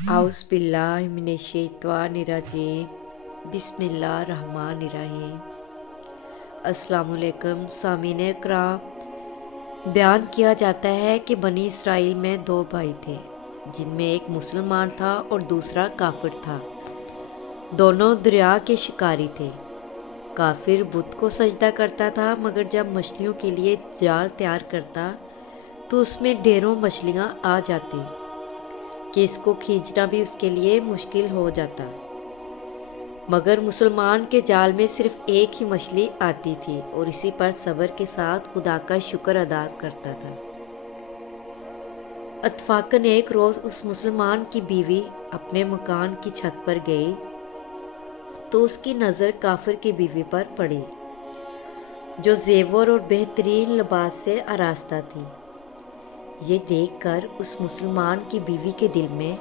आउज़ बिल्लाहि मिनश्शैतानिर्रजीम बिस्मिल्लाहिर्रहमानिर्रहीम। अस्सलामुअलैकुम सामीन इकराम। बयान किया जाता है कि बनी इसराइल में दो भाई थे, जिनमें एक मुसलमान था और दूसरा काफिर था। दोनों दरिया के शिकारी थे। काफिर बुत को सजदा करता था, मगर जब मछलियों के लिए जाल तैयार करता तो उसमें ढेरों मछलियाँ आ जाती कि इसको खींचना भी उसके लिए मुश्किल हो जाता। मगर मुसलमान के जाल में सिर्फ एक ही मछली आती थी और इसी पर सब्र के साथ खुदा का शुक्र अदा करता था। इत्तफाकन एक रोज़ उस मुसलमान की बीवी अपने मकान की छत पर गई तो उसकी नज़र काफिर की बीवी पर पड़ी, जो ज़ेवर और बेहतरीन लिबास से आरास्ता थी। ये देखकर उस मुसलमान की बीवी के दिल में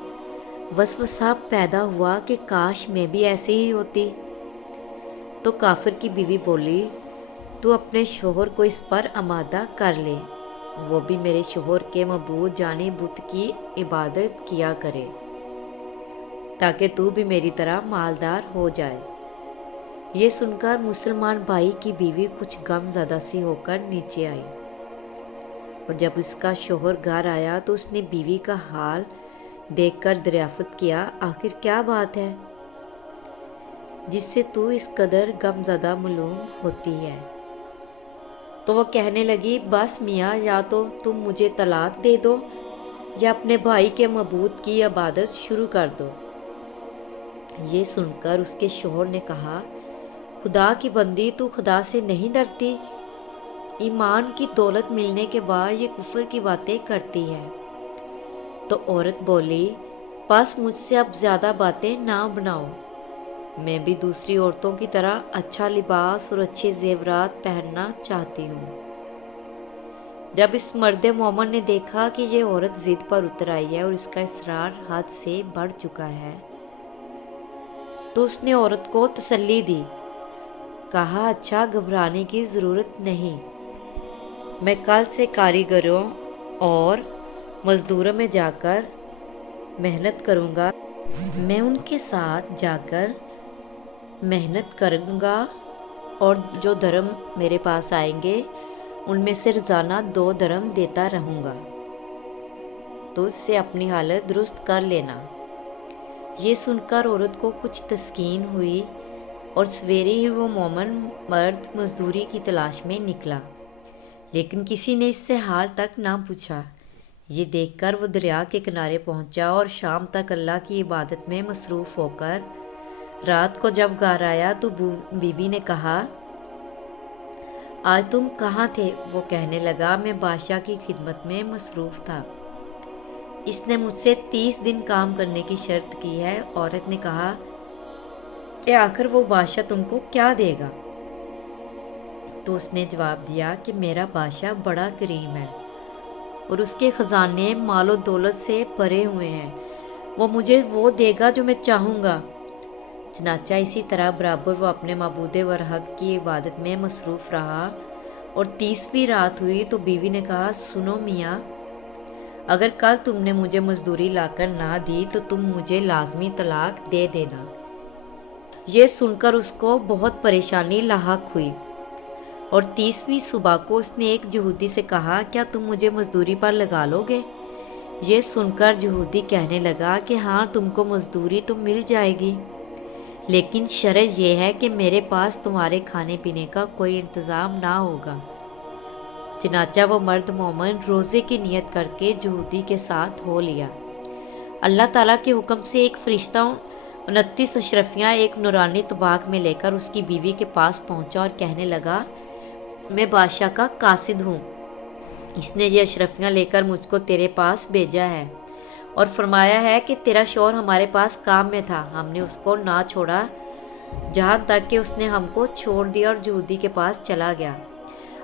वसवसा पैदा हुआ कि काश मैं भी ऐसी ही होती। तो काफिर की बीवी बोली, तू अपने शोहर को इस पर आमादा कर ले, वो भी मेरे शोहर के मबूद जानी बुत की इबादत किया करे, ताकि तू भी मेरी तरह मालदार हो जाए। ये सुनकर मुसलमान भाई की बीवी कुछ गमज़दा सी होकर नीचे आई, और जब उसका शोहर घर आया तो उसने बीवी का हाल देखकर दरियाफ्त किया, आखिर क्या बात है जिससे तू इस कदर गमज़दा मालूम होती है। तो वो कहने लगी, बस मियाँ, या तो तुम मुझे तलाक दे दो या अपने भाई के मबूद की इबादत शुरू कर दो। ये सुनकर उसके शोहर ने कहा, खुदा की बंदी, तू खुदा से नहीं डरती? ईमान की दौलत मिलने के बाद ये कुफर की बातें करती है। तो औरत बोली, बस मुझसे अब ज़्यादा बातें ना बनाओ, मैं भी दूसरी औरतों की तरह अच्छा लिबास और अच्छे जेवरात पहनना चाहती हूँ। जब इस मर्द मोमन ने देखा कि ये औरत जिद पर उतर आई है और इसका इसरार हद से बढ़ चुका है, तो उसने औरत को तसल्ली दी। कहा, अच्छा, घबराने की ज़रूरत नहीं, मैं कल से कारीगरों और मज़दूरों में जाकर मेहनत करूँगा। मैं उनके साथ जाकर मेहनत करूँगा और जो धर्म मेरे पास आएंगे उनमें से रोज़ाना 2 दरम देता रहूँगा, तो उससे अपनी हालत दुरुस्त कर लेना। ये सुनकर औरत को कुछ तस्कीन हुई और सवेरे ही वो मोमन मर्द मजदूरी की तलाश में निकला, लेकिन किसी ने इससे हाल तक ना पूछा। ये देखकर वो दरिया के किनारे पहुंचा और शाम तक अल्लाह की इबादत में मसरूफ़ होकर रात को जब घर आया तो बीवी ने कहा, आज तुम कहाँ थे? वो कहने लगा, मैं बादशाह की खिदमत में मसरूफ़ था, इसने मुझसे 30 दिन काम करने की शर्त की है। औरत ने कहा कि आखिर वो बादशाह तुमको क्या देगा? तो उसने जवाब दिया कि मेरा बादशाह बड़ा करीम है और उसके ख़जाने मालो दौलत से भरे हुए हैं, वो मुझे वो देगा जो मैं चाहूँगा। चनाचा इसी तरह बराबर वो अपने मबूदे वरहक की इबादत में मसरूफ़ रहा और 30वीं रात हुई तो बीवी ने कहा, सुनो मियाँ, अगर कल तुमने मुझे मजदूरी लाकर ना दी तो तुम मुझे लाजमी तलाक दे देना। ये सुनकर उसको बहुत परेशानी लाहक हुई और 30वीं सुबह को उसने एक यहूदी से कहा, क्या तुम मुझे मजदूरी पर लगा लोगे? ये सुनकर यहूदी कहने लगा कि हाँ, तुमको मजदूरी तो मिल जाएगी, लेकिन शर्त यह है कि मेरे पास तुम्हारे खाने पीने का कोई इंतज़ाम ना होगा। चनाचा वो मर्द मोमन रोज़े की नियत करके यहूदी के साथ हो लिया। अल्लाह ताला के हुक्म से एक फरिश्ता 29 अशरफियाँ एक नूरानी तबाक में लेकर उसकी बीवी के पास पहुंचा और कहने लगा, मैं बादशाह का कासिद हूँ, इसने ये अशरफियाँ लेकर मुझको तेरे पास भेजा है और फरमाया है कि तेरा शौहर हमारे पास काम में था, हमने उसको ना छोड़ा जहाँ तक कि उसने हमको छोड़ दिया और यहूदी के पास चला गया।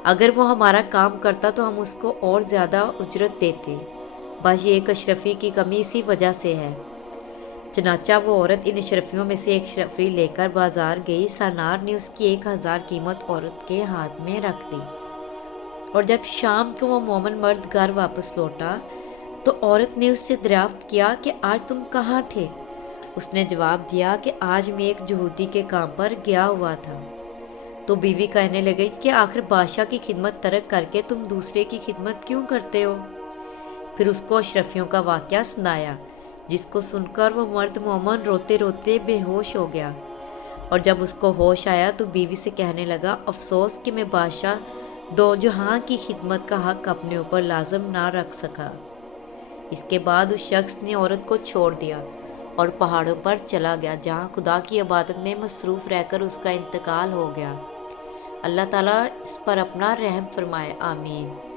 अगर वो हमारा काम करता तो हम उसको और ज़्यादा उजरत देते, बस ये एक अशरफी की कमी इसी वजह से है। चनाचा वो औरत इन अशरफियों में से एक अशरफी लेकर बाजार गई। सनार ने उसकी 1000 कीमत औरत के हाथ में रख दी और जब शाम को वो मोमन मर्द घर वापस लौटा تو عورت نے اس سے دریافت کیا کہ آج تم کہاں تھے؟ اس نے جواب دیا کہ آج میں ایک یہودی کے کام پر گیا ہوا تھا۔ تو بیوی کہنے لگی کہ آخر بادشاہ کی خدمت ترک کر کے تم دوسرے کی خدمت کیوں کرتے ہو؟ پھر اس کو اشرفیوں کا واقعہ سنایا، جس کو سن کر وہ مرد مومن روتے روتے بے ہوش ہو گیا، اور جب اس کو ہوش آیا تو بیوی سے کہنے لگا، افسوس کہ میں بادشاہ دو جہاں کی خدمت کا حق اپنے اوپر لازم نہ رکھ سکا۔ اس کے بعد اس شخص نے عورت کو چھوڑ دیا اور پہاڑوں پر چلا گیا، جہاں خدا کی عبادت میں مصروف رہ کر اس کا انتقال ہو گیا۔ اللہ تعالیٰ اس پر اپنا رحم فرمائے، آمین۔